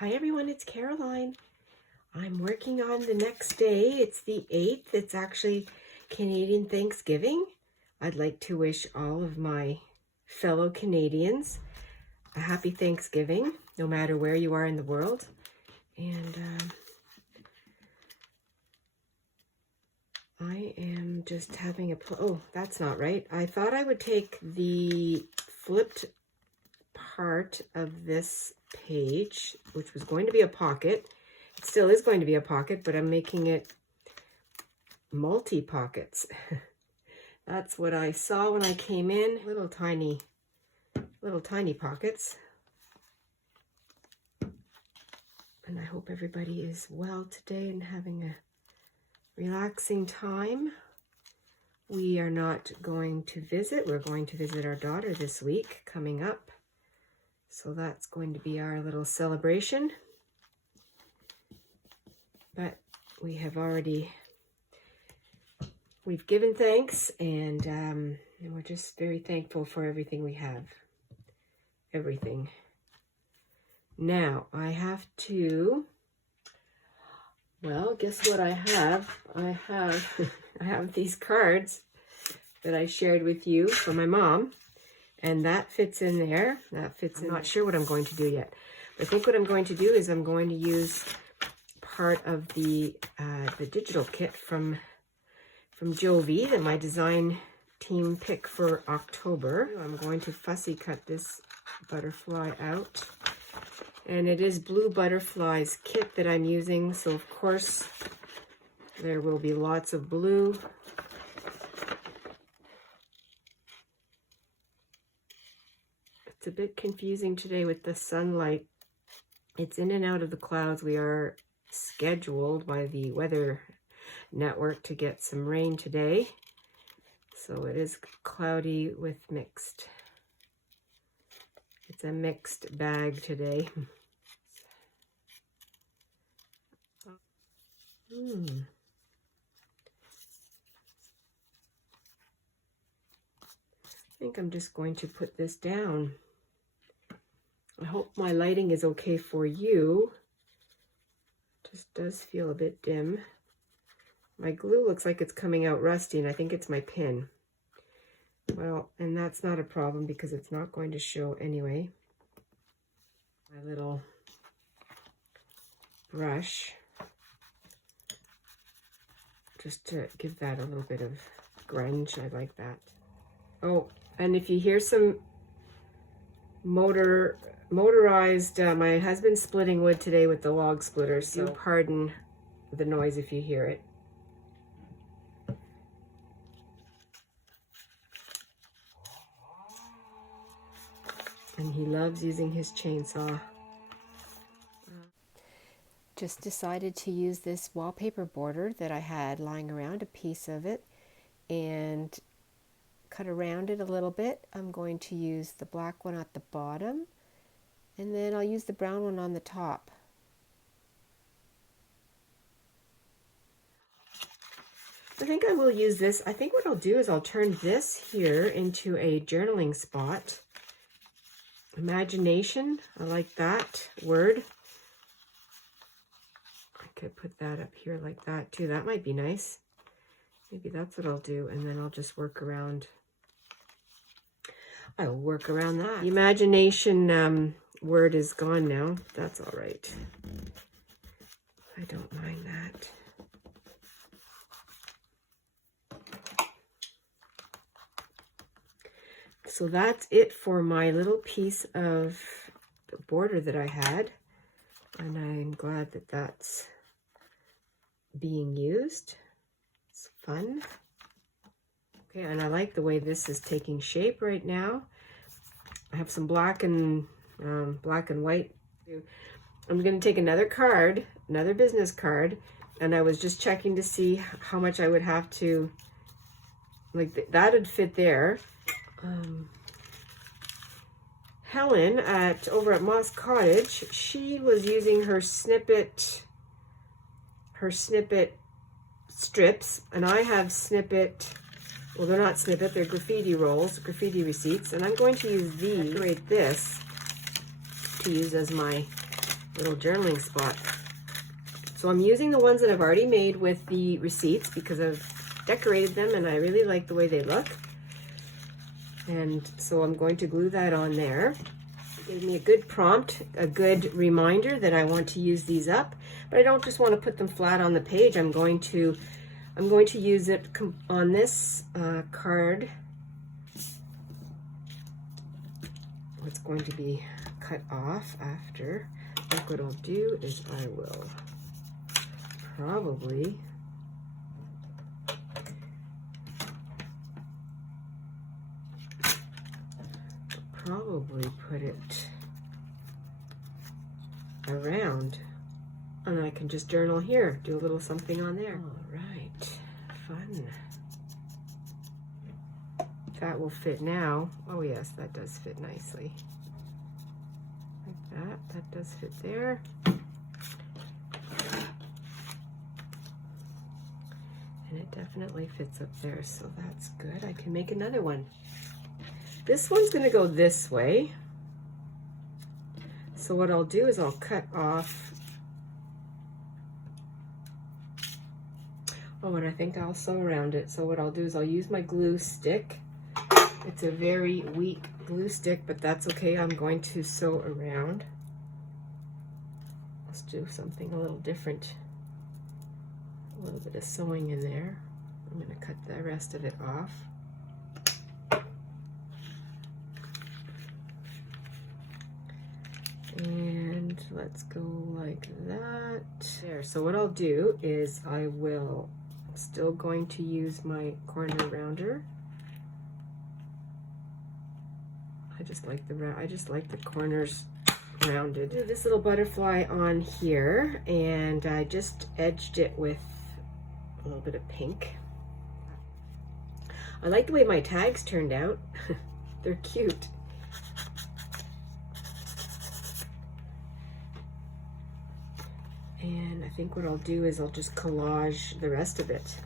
Hi everyone, it's Caroline. I'm working on the next day. It's the 8th. It's actually Canadian Thanksgiving. I'd like to wish all of my fellow Canadians a happy Thanksgiving, no matter where you are in the world. And I am just having oh, that's not right. I thought I would take the flipped part of this page, which was going to be a pocket. It still is going to be a pocket, but I'm making it multi-pockets. That's what I saw when I came in. Little tiny pockets. And I hope everybody is well today and having a relaxing time. We are not going to visit. We're going to visit our daughter this week coming up. So that's going to be our little celebration. But we have already, we've given thanks, and we're just very thankful for everything we have. Everything. Now, I have to, well, guess what I have? I have these cards that I shared with you from my mom, and that fits in there. That fits in. I'm not sure what I'm going to do yet. But I think what I'm going to do is I'm going to use part of the digital kit from Jovi that my design team picked for October. I'm going to fussy cut this butterfly out. And it is Blue Butterflies kit that I'm using, so of course there will be lots of blue. It's a bit confusing today with the sunlight. It's in and out of the clouds. We are scheduled by the weather network to get some rain today. So it is cloudy with mixed. It's a mixed bag today. I think I'm just going to put this down. I hope my lighting is okay for you. Just does feel a bit dim. My glue looks like it's coming out rusty, and I think it's my pin. Well, and that's not a problem because it's not going to show anyway. My little brush, just to give that a little bit of grunge. I like that. Oh, and if you hear some motorized, my husband's splitting wood today with the log splitter, so pardon the noise if you hear it. And he loves using his chainsaw. Just decided to use this wallpaper border that I had lying around, a piece of it, and cut around it a little bit. I'm going to use the black one at the bottom, and then I'll use the brown one on the top. I think I will use this. I think what I'll do is I'll turn this here into a journaling spot. Imagination, I like that word. I could put that up here like that too. That might be nice. Maybe that's what I'll do, and then I'll just work around. I'll work around that. The imagination word is gone now. That's all right. I don't mind that. So that's it for my little piece of the border that I had. And I'm glad that that's being used. It's fun. Okay, and I like the way this is taking shape right now. I have some black and white. I'm going to take another card, another business card, and I was just checking to see how much I would have to, like that would fit there. Helen over at Moss Cottage, she was using her snippet strips, and I have snippet, well, they're not snippet, they're graffiti rolls, graffiti receipts, and I'm going to use these, decorate this to use as my little journaling spot. So I'm using the ones that I've already made with the receipts because I've decorated them and I really like the way they look. And so I'm going to glue that on there. It gave me a good prompt, a good reminder that I want to use these up, but I don't just want to put them flat on the page. I'm going to use it on this card. It's going to be cut off after. I think what I'll do is I will probably put it around, and I can just journal here, do a little something on there. All right, fun. That will fit now. Oh yes, that does fit nicely. Like that, that does fit there. And it definitely fits up there, so that's good. I can make another one. This one's gonna go this way. So what I'll do is I'll cut off. Oh, and I think I'll sew around it. So what I'll do is I'll use my glue stick. It's a very weak glue stick, but that's okay. I'm going to sew around. Let's do something a little different. A little bit of sewing in there. I'm going to cut the rest of it off. And let's go like that. There, so what I'll do is I'm still going to use my corner rounder. I just like the corners rounded. Do this little butterfly on here, and I just edged it with a little bit of pink. I like the way my tags turned out. They're cute. And I think what I'll do is I'll just collage the rest of it.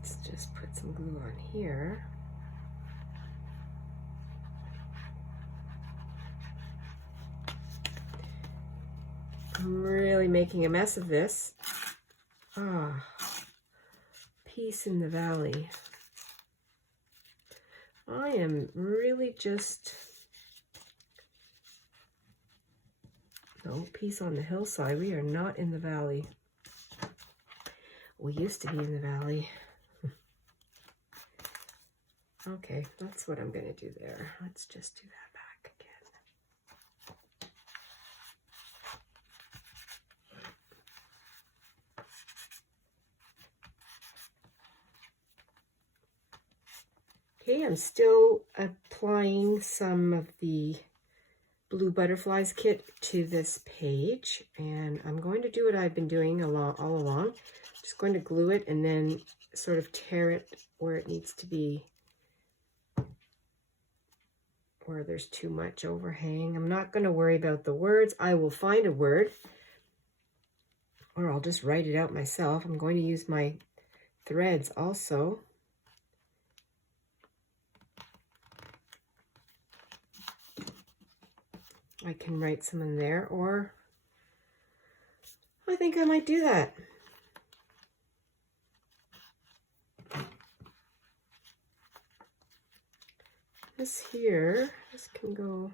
Let's just put some glue on here. I'm really making a mess of this. Ah, peace in the valley. I am really just, no, peace on the hillside. We are not in the valley. We used to be in the valley. Okay, that's what I'm going to do there. Let's just do that back again. Okay, I'm still applying some of the Blue Butterflies kit to this page, and I'm going to do what I've been doing all along. Just going to glue it and then sort of tear it where it needs to be, where there's too much overhang. I'm not going to worry about the words. I will find a word, or I'll just write it out myself. I'm going to use my threads also. I can write some in there, or I think I might do that. This here, this can go,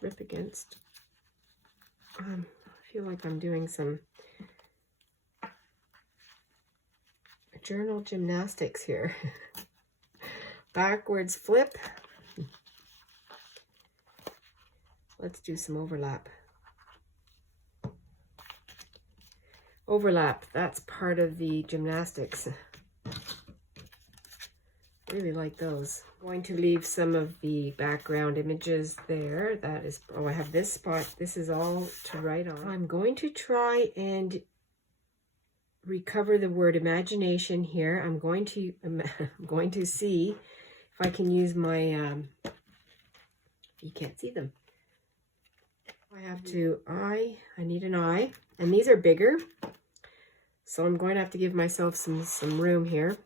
rip against. I feel like I'm doing some journal gymnastics here. Backwards flip. Let's do some overlap. Overlap, that's part of the gymnastics. Really like those. I'm going to leave some of the background images there. That is, oh, I have this spot. This is all to write on. I'm going to try and recover the word imagination here. I'm going to see if I can use my, you can't see them. I have to, I need an eye, and these are bigger. So I'm going to have to give myself some room here.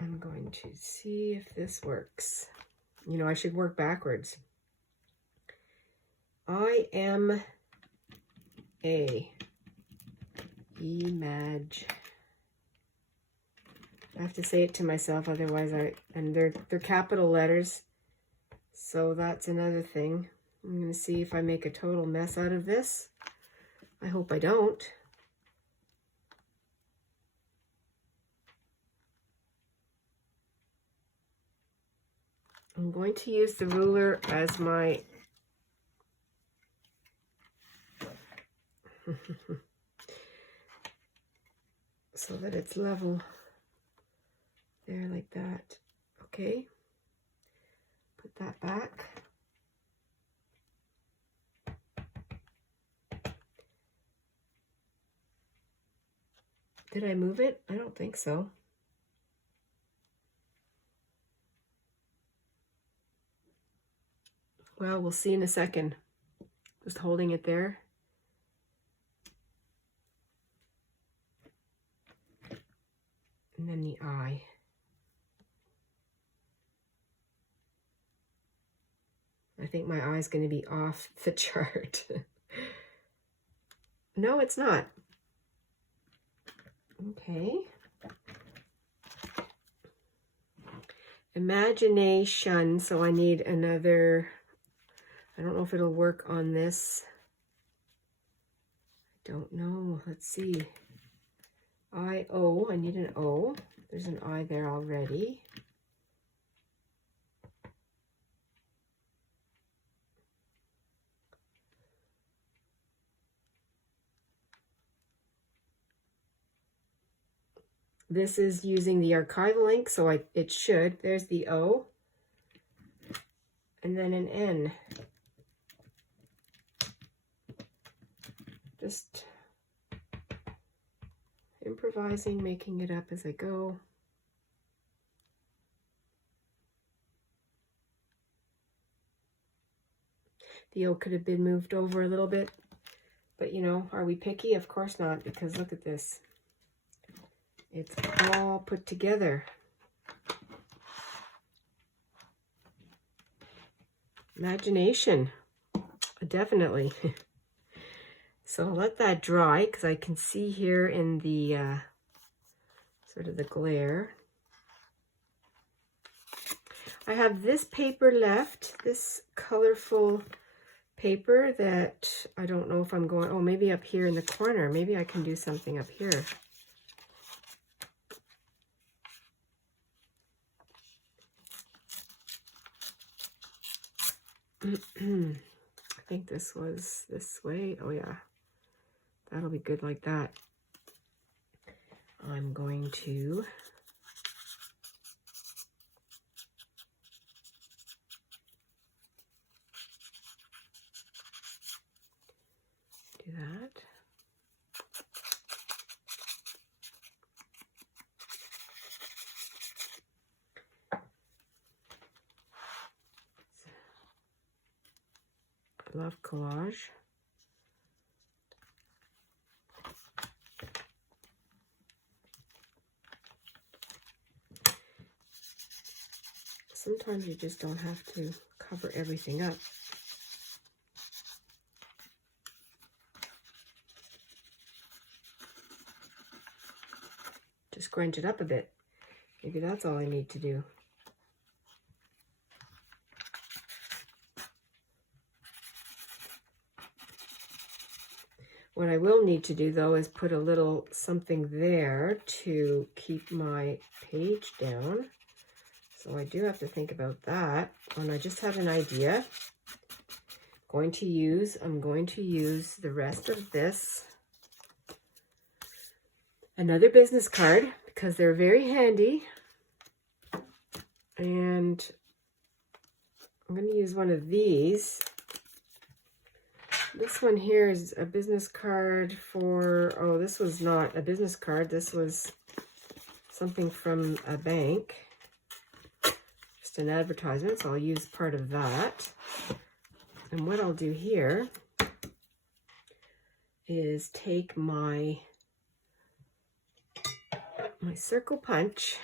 I'm going to see if this works. You know, I should work backwards. I am a image. I have to say it to myself, otherwise and they're capital letters. So that's another thing. I'm going to see if I make a total mess out of this. I hope I don't. I'm going to use the ruler as my so that it's level there like that. Okay. Put that back. Did I move it? I don't think so. Well, we'll see in a second. Just holding it there. And then the eye. I think my eye's going to be off the chart. No, it's not. Okay. Imagination. So I need another, I don't know if it'll work on this. I don't know. Let's see. I-O. I need an O. There's an I there already. This is using the archival ink, so it should. There's the O. And then an N. Just improvising, making it up as I go. The O could have been moved over a little bit, but you know, are we picky? Of course not, because look at this. It's all put together. Imagination, definitely. So I'll let that dry because I can see here in the sort of the glare. I have this paper left, this colorful paper that I don't know if I'm going, oh, maybe up here in the corner. Maybe I can do something up here. I think this was this way. Oh yeah, that'll be good like that. I'm going to do that. I love collage. Sometimes you just don't have to cover everything up. Just scrunch it up a bit. Maybe that's all I need to do. What I will need to do, though, is put a little something there to keep my page down. So I do have to think about that. And I just had an idea. I'm going to use the rest of this. Another business card, because they're very handy. And I'm going to use one of these. This one here is a business card for, oh, this was not a business card. This was something from a bank. Just an advertisement, so I'll use part of that. And what I'll do here is take my circle punch,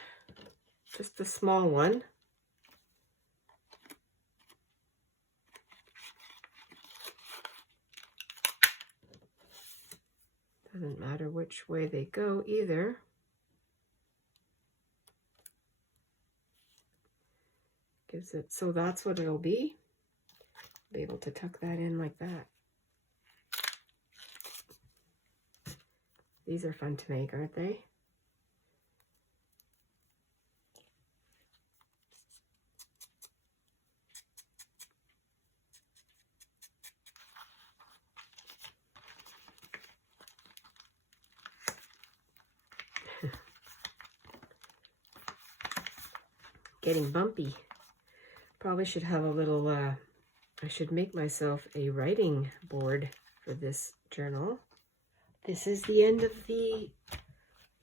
just a small one, doesn't matter which way they go either. Gives it, so that's what it'll be. Be able to tuck that in like that. These are fun to make, aren't they? Getting bumpy. Probably should have a little, I should make myself a writing board for this journal. This is the end of the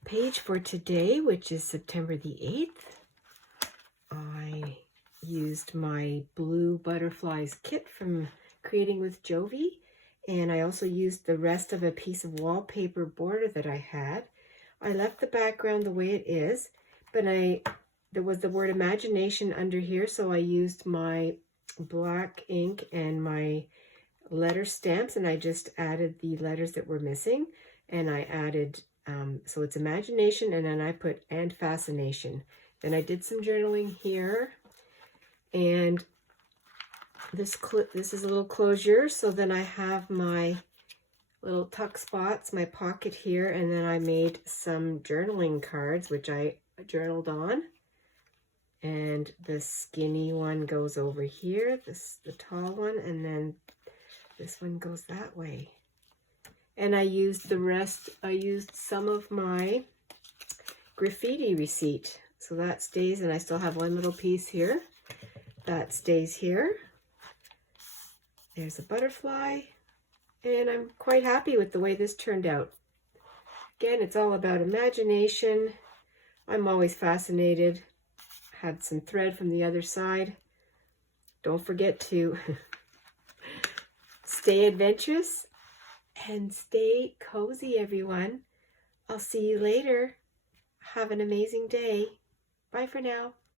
page for today, which is September the 8th. I used my blue butterflies kit from Creating with Jovi, and I also used the rest of a piece of wallpaper border that I had. I left the background the way it is, but there was the word imagination under here, so I used my black ink and my letter stamps, and I just added the letters that were missing, and I added, so it's imagination, and then I put and fascination. Then I did some journaling here, and this is a little closure, so then I have my little tuck spots, my pocket here, and then I made some journaling cards, which I journaled on. And the skinny one goes over here, the tall one, and then this one goes that way. And I used the rest, I used some of my graffiti receipt. So that stays, and I still have one little piece here. That stays here. There's a butterfly. And I'm quite happy with the way this turned out. Again, it's all about imagination. I'm always fascinated. Had some thread from the other side. Don't forget to stay adventurous and stay cozy, everyone. I'll see you later. Have an amazing day. Bye for now.